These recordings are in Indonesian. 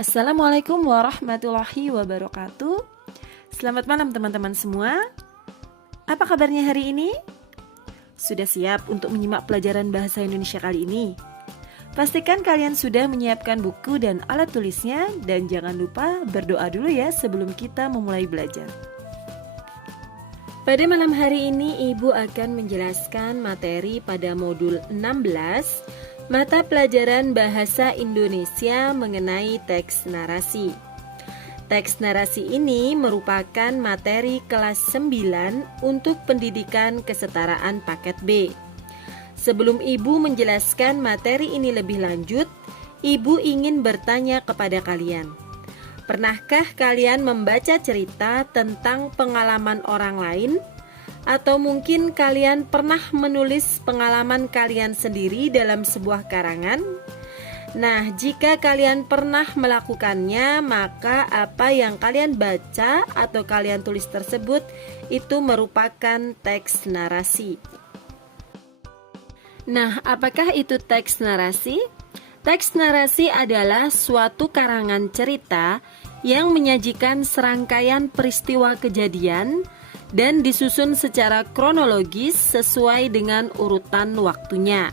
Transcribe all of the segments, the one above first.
Assalamualaikum warahmatullahi wabarakatuh. Selamat malam teman-teman semua. Apa kabarnya hari ini? Sudah siap untuk menyimak pelajaran bahasa Indonesia kali ini? Pastikan kalian sudah menyiapkan buku dan alat tulisnya, dan jangan lupa berdoa dulu ya sebelum kita memulai belajar. Pada malam hari ini Ibu akan menjelaskan materi pada modul 16 mata pelajaran Bahasa Indonesia mengenai teks narasi. Teks narasi ini merupakan materi kelas 9 untuk pendidikan kesetaraan paket B. Sebelum Ibu menjelaskan materi ini lebih lanjut, Ibu ingin bertanya kepada kalian. Pernahkah kalian membaca cerita tentang pengalaman orang lain? Atau mungkin kalian pernah menulis pengalaman kalian sendiri dalam sebuah karangan? Nah, jika kalian pernah melakukannya, maka apa yang kalian baca atau kalian tulis tersebut itu merupakan teks narasi. Nah, apakah itu teks narasi? Teks narasi adalah suatu karangan cerita yang menyajikan serangkaian peristiwa kejadian dan disusun secara kronologis sesuai dengan urutan waktunya.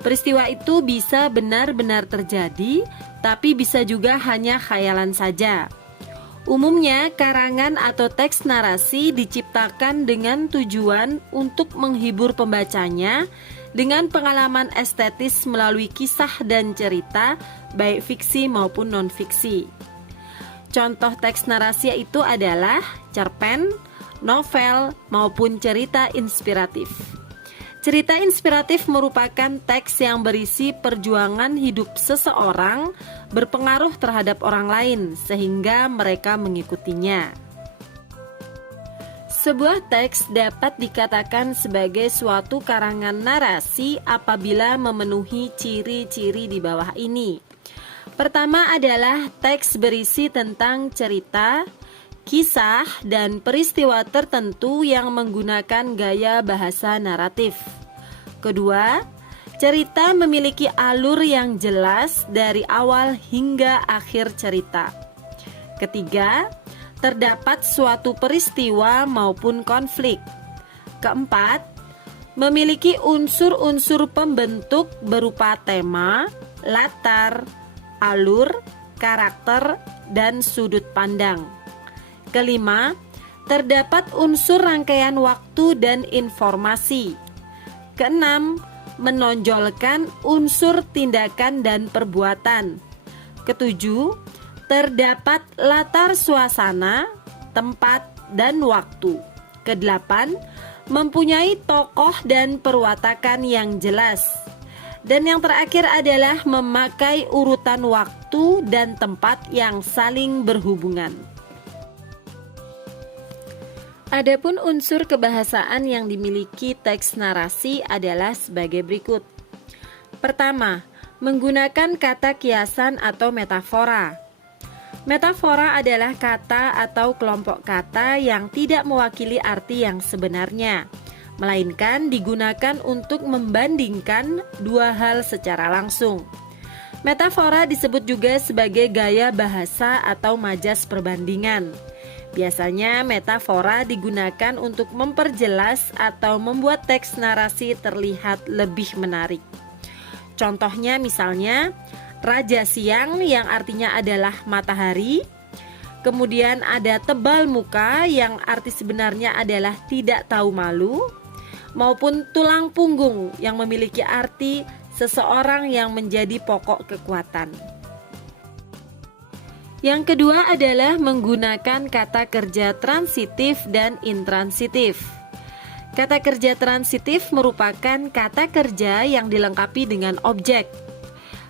Peristiwa itu bisa benar-benar terjadi, tapi bisa juga hanya khayalan saja. Umumnya, karangan atau teks narasi diciptakan dengan tujuan untuk menghibur pembacanya dengan pengalaman estetis melalui kisah dan cerita, baik fiksi maupun non-fiksi. Contoh teks narasi itu adalah cerpen, novel, maupun cerita inspiratif. Cerita inspiratif merupakan teks yang berisi perjuangan hidup seseorang berpengaruh terhadap orang lain sehingga mereka mengikutinya. Sebuah teks dapat dikatakan sebagai suatu karangan narasi apabila memenuhi ciri-ciri di bawah ini. Pertama adalah teks berisi tentang cerita, kisah, dan peristiwa tertentu yang menggunakan gaya bahasa naratif. Kedua, cerita memiliki alur yang jelas dari awal hingga akhir cerita. Ketiga, terdapat suatu peristiwa maupun konflik. Keempat, memiliki unsur-unsur pembentuk berupa tema, latar, alur, karakter, dan sudut pandang. Kelima, terdapat unsur rangkaian waktu dan informasi. Keenam, menonjolkan unsur tindakan dan perbuatan. Ketujuh, terdapat latar suasana, tempat, dan waktu. Kedelapan, mempunyai tokoh dan perwatakan yang jelas. Dan yang terakhir adalah memakai urutan waktu dan tempat yang saling berhubungan. Adapun unsur kebahasaan yang dimiliki teks narasi adalah sebagai berikut. Pertama, menggunakan kata kiasan atau metafora. Metafora adalah kata atau kelompok kata yang tidak mewakili arti yang sebenarnya, melainkan digunakan untuk membandingkan dua hal secara langsung. Metafora disebut juga sebagai gaya bahasa atau majas perbandingan. Biasanya metafora digunakan untuk memperjelas atau membuat teks narasi terlihat lebih menarik. Contohnya misalnya, Raja Siang yang artinya adalah matahari. Kemudian ada tebal muka yang arti sebenarnya adalah tidak tahu malu. Maupun tulang punggung yang memiliki arti seseorang yang menjadi pokok kekuatan. Yang kedua adalah menggunakan kata kerja transitif dan intransitif. Kata kerja transitif merupakan kata kerja yang dilengkapi dengan objek.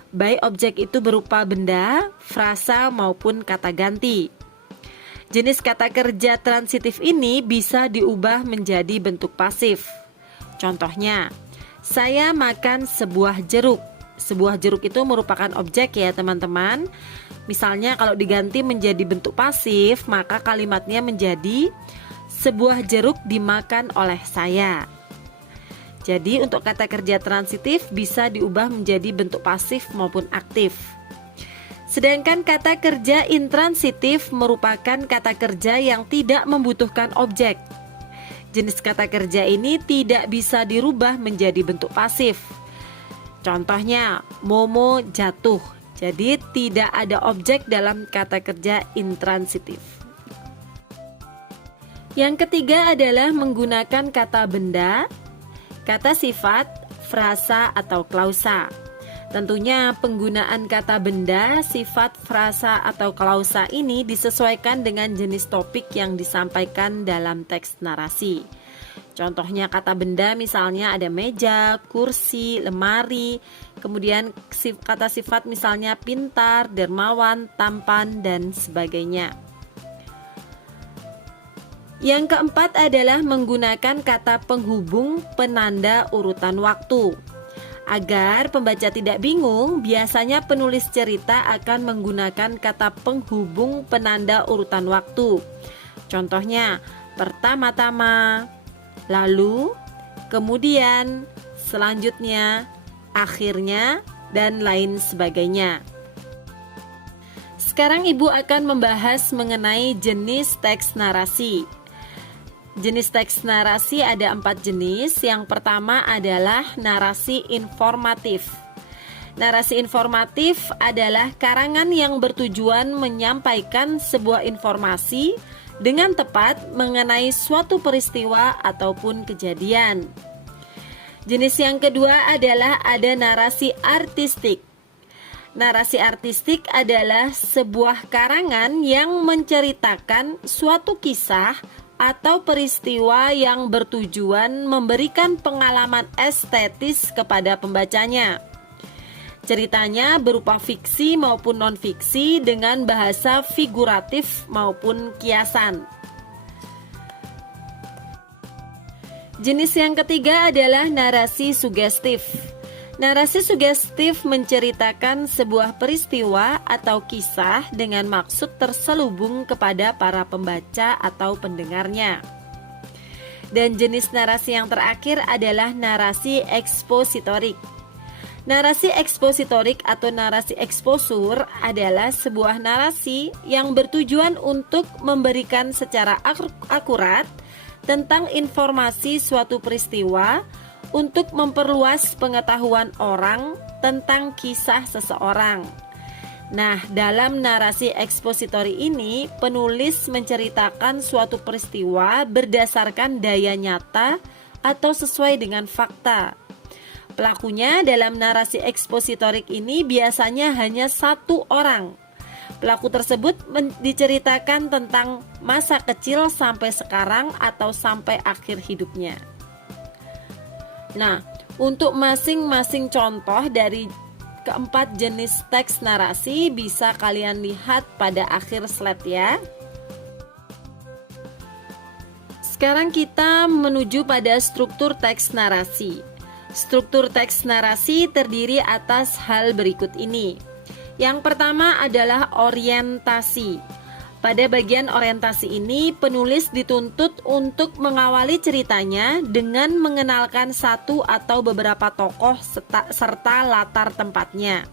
Baik objek itu berupa benda, frasa maupun kata ganti. Jenis kata kerja transitif ini bisa diubah menjadi bentuk pasif. Contohnya, saya makan sebuah jeruk. Sebuah jeruk itu merupakan objek ya teman-teman. Misalnya kalau diganti menjadi bentuk pasif, maka kalimatnya menjadi sebuah jeruk dimakan oleh saya. Jadi untuk kata kerja transitif bisa diubah menjadi bentuk pasif maupun aktif. Sedangkan kata kerja intransitif merupakan kata kerja yang tidak membutuhkan objek. Jenis kata kerja ini tidak bisa dirubah menjadi bentuk pasif. Contohnya, Momo jatuh. Jadi tidak ada objek dalam kata kerja intransitif. Yang ketiga adalah menggunakan kata benda, kata sifat, frasa atau klausa. Tentunya penggunaan kata benda, sifat, frasa, atau klausa ini disesuaikan dengan jenis topik yang disampaikan dalam teks narasi. Contohnya kata benda misalnya ada meja, kursi, lemari. Kemudian kata sifat misalnya pintar, dermawan, tampan, dan sebagainya. Yang keempat adalah menggunakan kata penghubung penanda urutan waktu. Agar pembaca tidak bingung, biasanya penulis cerita akan menggunakan kata penghubung penanda urutan waktu. Contohnya, pertama-tama, lalu, kemudian, selanjutnya, akhirnya, dan lain sebagainya. Sekarang Ibu akan membahas mengenai jenis teks narasi. Jenis teks narasi ada 4 jenis. Yang pertama adalah narasi informatif. Narasi informatif adalah karangan yang bertujuan menyampaikan sebuah informasi dengan tepat mengenai suatu peristiwa ataupun kejadian. Jenis yang kedua adalah ada narasi artistik. Narasi artistik adalah sebuah karangan yang menceritakan suatu kisah atau peristiwa yang bertujuan memberikan pengalaman estetis kepada pembacanya. Ceritanya berupa fiksi maupun non-fiksi dengan bahasa figuratif maupun kiasan. Jenis yang ketiga adalah narasi sugestif. Narasi sugestif menceritakan sebuah peristiwa atau kisah dengan maksud terselubung kepada para pembaca atau pendengarnya. Dan jenis narasi yang terakhir adalah narasi ekspositorik. Narasi ekspositorik atau narasi eksposur adalah sebuah narasi yang bertujuan untuk memberikan secara akurat tentang informasi suatu peristiwa untuk memperluas pengetahuan orang tentang kisah seseorang. Nah, dalam narasi ekspositori ini, penulis menceritakan suatu peristiwa berdasarkan daya nyata atau sesuai dengan fakta. Pelakunya dalam narasi ekspositorik ini biasanya hanya satu orang. Pelaku tersebut diceritakan tentang masa kecil sampai sekarang atau sampai akhir hidupnya. Nah, untuk masing-masing contoh dari keempat jenis teks narasi bisa kalian lihat pada akhir slide ya. Sekarang kita menuju pada struktur teks narasi. Struktur teks narasi terdiri atas hal berikut ini. Yang pertama adalah orientasi. Pada bagian orientasi ini, penulis dituntut untuk mengawali ceritanya dengan mengenalkan satu atau beberapa tokoh serta latar tempatnya.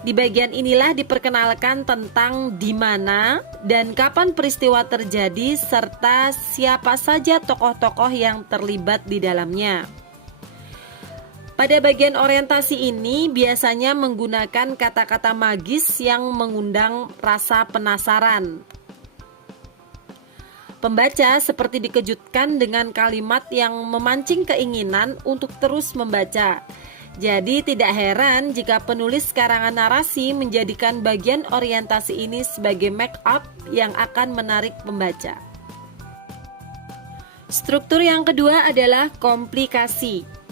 Di bagian inilah diperkenalkan tentang di mana dan kapan peristiwa terjadi serta siapa saja tokoh-tokoh yang terlibat di dalamnya. Pada bagian orientasi ini biasanya menggunakan kata-kata magis yang mengundang rasa penasaran. Pembaca seperti dikejutkan dengan kalimat yang memancing keinginan untuk terus membaca. Jadi tidak heran jika penulis karangan narasi menjadikan bagian orientasi ini sebagai make up yang akan menarik pembaca. Struktur yang kedua adalah komplikasi.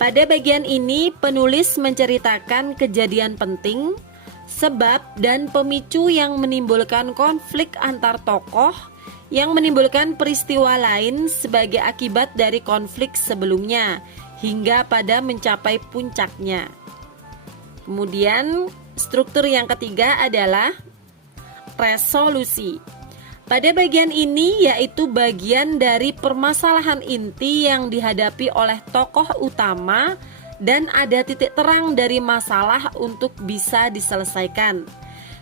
Pada bagian ini, penulis menceritakan kejadian penting, sebab dan pemicu yang menimbulkan konflik antar tokoh, yang menimbulkan peristiwa lain sebagai akibat dari konflik sebelumnya, hingga pada mencapai puncaknya. Kemudian, struktur yang ketiga adalah resolusi. Pada bagian ini yaitu bagian dari permasalahan inti yang dihadapi oleh tokoh utama dan ada titik terang dari masalah untuk bisa diselesaikan.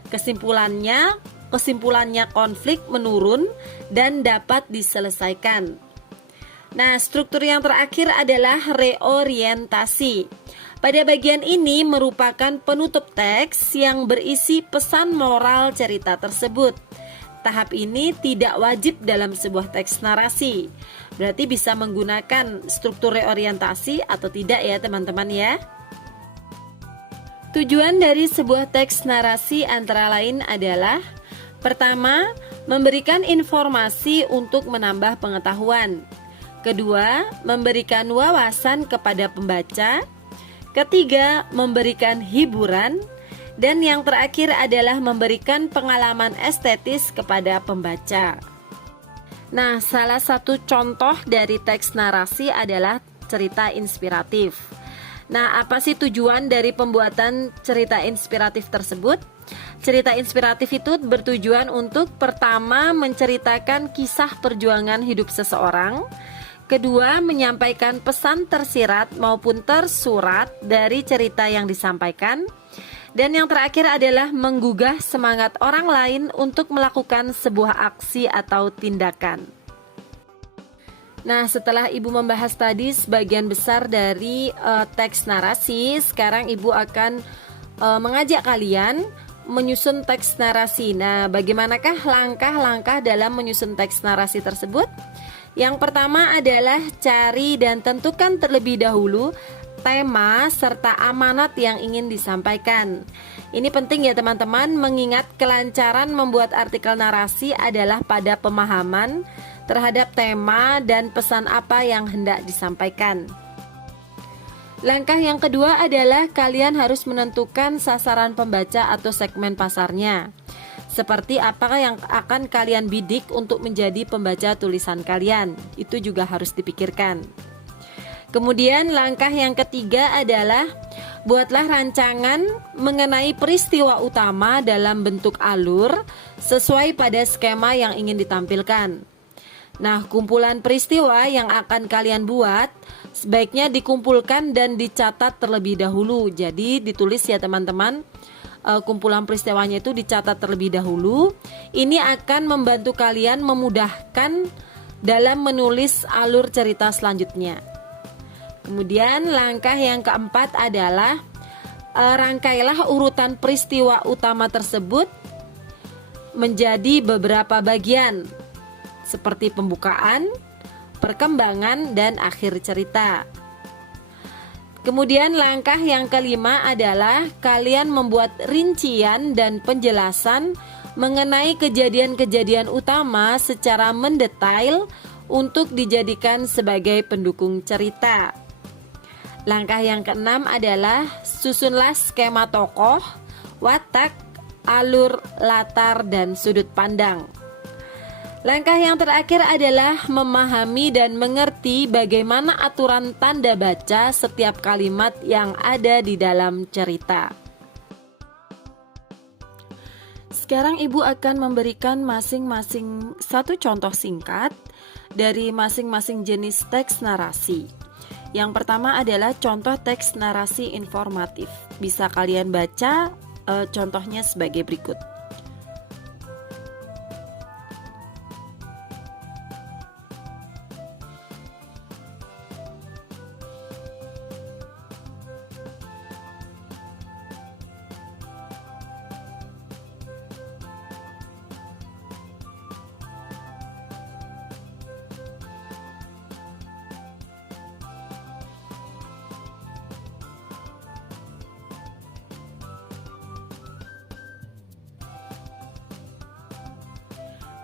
Kesimpulannya konflik menurun dan dapat diselesaikan. Nah, struktur yang terakhir adalah reorientasi. Pada bagian ini merupakan penutup teks yang berisi pesan moral cerita tersebut. Tahap ini tidak wajib dalam sebuah teks narasi. Berarti bisa menggunakan struktur reorientasi atau tidak ya teman-teman ya. Tujuan dari sebuah teks narasi antara lain adalah: pertama, memberikan informasi untuk menambah pengetahuan. Kedua, memberikan wawasan kepada pembaca. Ketiga, memberikan hiburan. Dan yang terakhir adalah memberikan pengalaman estetis kepada pembaca. Nah, salah satu contoh dari teks narasi adalah cerita inspiratif. Nah, apa sih tujuan dari pembuatan cerita inspiratif tersebut? Cerita inspiratif itu bertujuan untuk pertama, menceritakan kisah perjuangan hidup seseorang. Kedua, menyampaikan pesan tersirat maupun tersurat dari cerita yang disampaikan. Dan yang terakhir adalah menggugah semangat orang lain untuk melakukan sebuah aksi atau tindakan. Nah, setelah Ibu membahas tadi sebagian besar dari teks narasi, sekarang Ibu akan mengajak kalian menyusun teks narasi. Nah, bagaimanakah langkah-langkah dalam menyusun teks narasi tersebut? Yang pertama adalah cari dan tentukan terlebih dahulu tema serta amanat yang ingin disampaikan. Ini penting ya teman-teman, mengingat kelancaran membuat artikel narasi adalah pada pemahaman terhadap tema dan pesan apa yang hendak disampaikan. Langkah yang kedua adalah kalian harus menentukan sasaran pembaca atau segmen pasarnya. Seperti apa yang akan kalian bidik untuk menjadi pembaca tulisan kalian. Itu juga harus dipikirkan. Kemudian langkah yang ketiga adalah buatlah rancangan mengenai peristiwa utama dalam bentuk alur sesuai pada skema yang ingin ditampilkan. Nah, kumpulan peristiwa yang akan kalian buat sebaiknya dikumpulkan dan dicatat terlebih dahulu. Jadi ditulis ya teman-teman, kumpulan peristiwanya itu dicatat terlebih dahulu. Ini akan membantu kalian memudahkan dalam menulis alur cerita selanjutnya. Kemudian langkah yang keempat adalah rangkailah urutan peristiwa utama tersebut menjadi beberapa bagian seperti pembukaan, perkembangan, dan akhir cerita. Kemudian langkah yang kelima adalah kalian membuat rincian dan penjelasan mengenai kejadian-kejadian utama secara mendetail untuk dijadikan sebagai pendukung cerita. Langkah yang keenam adalah susunlah skema tokoh, watak, alur, latar, dan sudut pandang. Langkah yang terakhir adalah memahami dan mengerti bagaimana aturan tanda baca setiap kalimat yang ada di dalam cerita. Sekarang Ibu akan memberikan masing-masing satu contoh singkat dari masing-masing jenis teks narasi. Yang pertama adalah contoh teks narasi informatif. Bisa kalian baca contohnya sebagai berikut.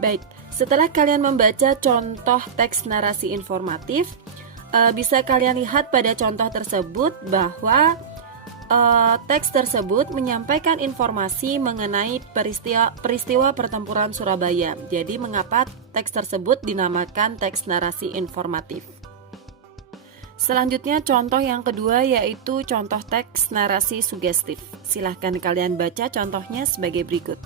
Baik, setelah kalian membaca contoh teks narasi informatif, bisa kalian lihat pada contoh tersebut bahwa teks tersebut menyampaikan informasi mengenai peristiwa pertempuran Surabaya. Jadi mengapa teks tersebut dinamakan teks narasi informatif? Selanjutnya contoh yang kedua yaitu contoh teks narasi sugestif. Silahkan kalian baca contohnya sebagai berikut.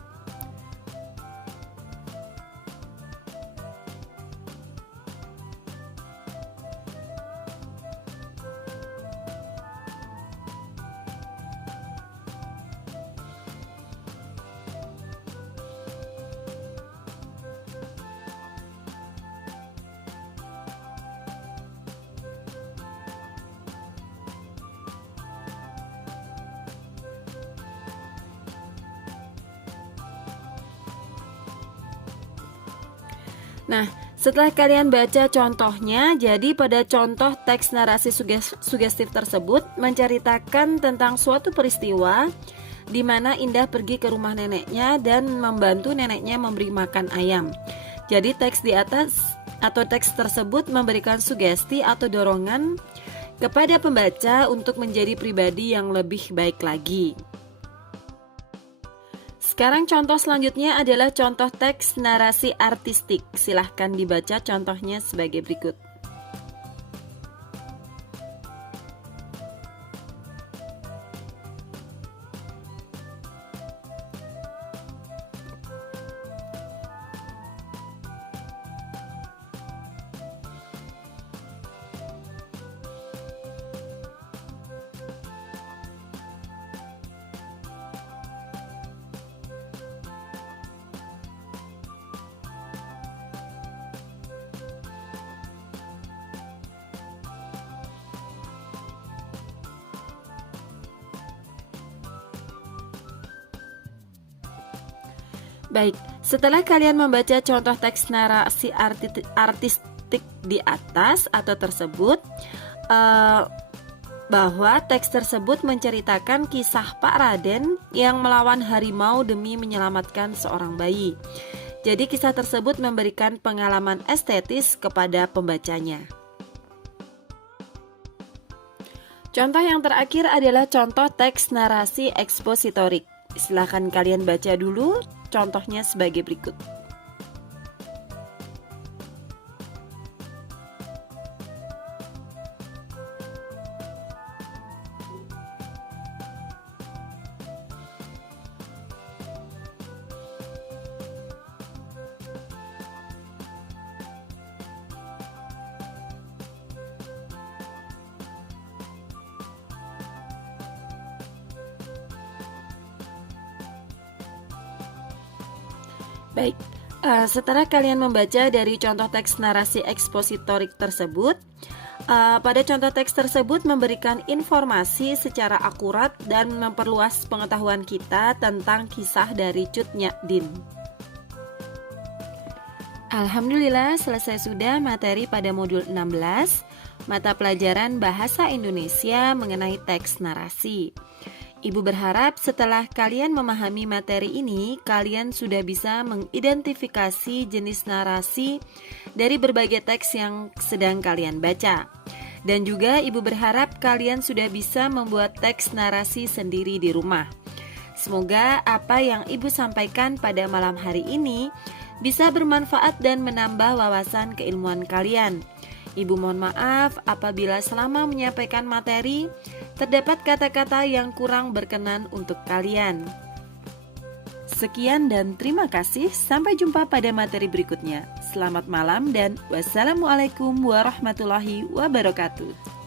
Nah, setelah kalian baca contohnya, jadi pada contoh teks narasi sugestif tersebut menceritakan tentang suatu peristiwa di mana Indah pergi ke rumah neneknya dan membantu neneknya memberi makan ayam. Jadi teks di atas atau teks tersebut memberikan sugesti atau dorongan kepada pembaca untuk menjadi pribadi yang lebih baik lagi. Sekarang contoh selanjutnya adalah contoh teks narasi artistik. Silahkan dibaca contohnya sebagai berikut. Baik, setelah kalian membaca contoh teks narasi artistik di atas atau tersebut, bahwa teks tersebut menceritakan kisah Pak Raden yang melawan harimau demi menyelamatkan seorang bayi. Jadi kisah tersebut memberikan pengalaman estetis kepada pembacanya. Contoh yang terakhir adalah contoh teks narasi ekspositorik. Silahkan kalian baca dulu contohnya sebagai berikut. Baik, setelah kalian membaca dari contoh teks narasi ekspositorik tersebut, pada contoh teks tersebut memberikan informasi secara akurat dan memperluas pengetahuan kita tentang kisah dari Cut Nyak Dien. Alhamdulillah, selesai sudah materi pada modul 16, mata pelajaran Bahasa Indonesia mengenai teks narasi. Ibu berharap setelah kalian memahami materi ini, kalian sudah bisa mengidentifikasi jenis narasi dari berbagai teks yang sedang kalian baca. Dan juga ibu berharap kalian sudah bisa membuat teks narasi sendiri di rumah. Semoga apa yang ibu sampaikan pada malam hari ini bisa bermanfaat dan menambah wawasan keilmuan kalian. Ibu mohon maaf apabila selama menyampaikan materi terdapat kata-kata yang kurang berkenan untuk kalian. Sekian dan terima kasih. Sampai jumpa pada materi berikutnya. Selamat malam dan wassalamualaikum warahmatullahi wabarakatuh.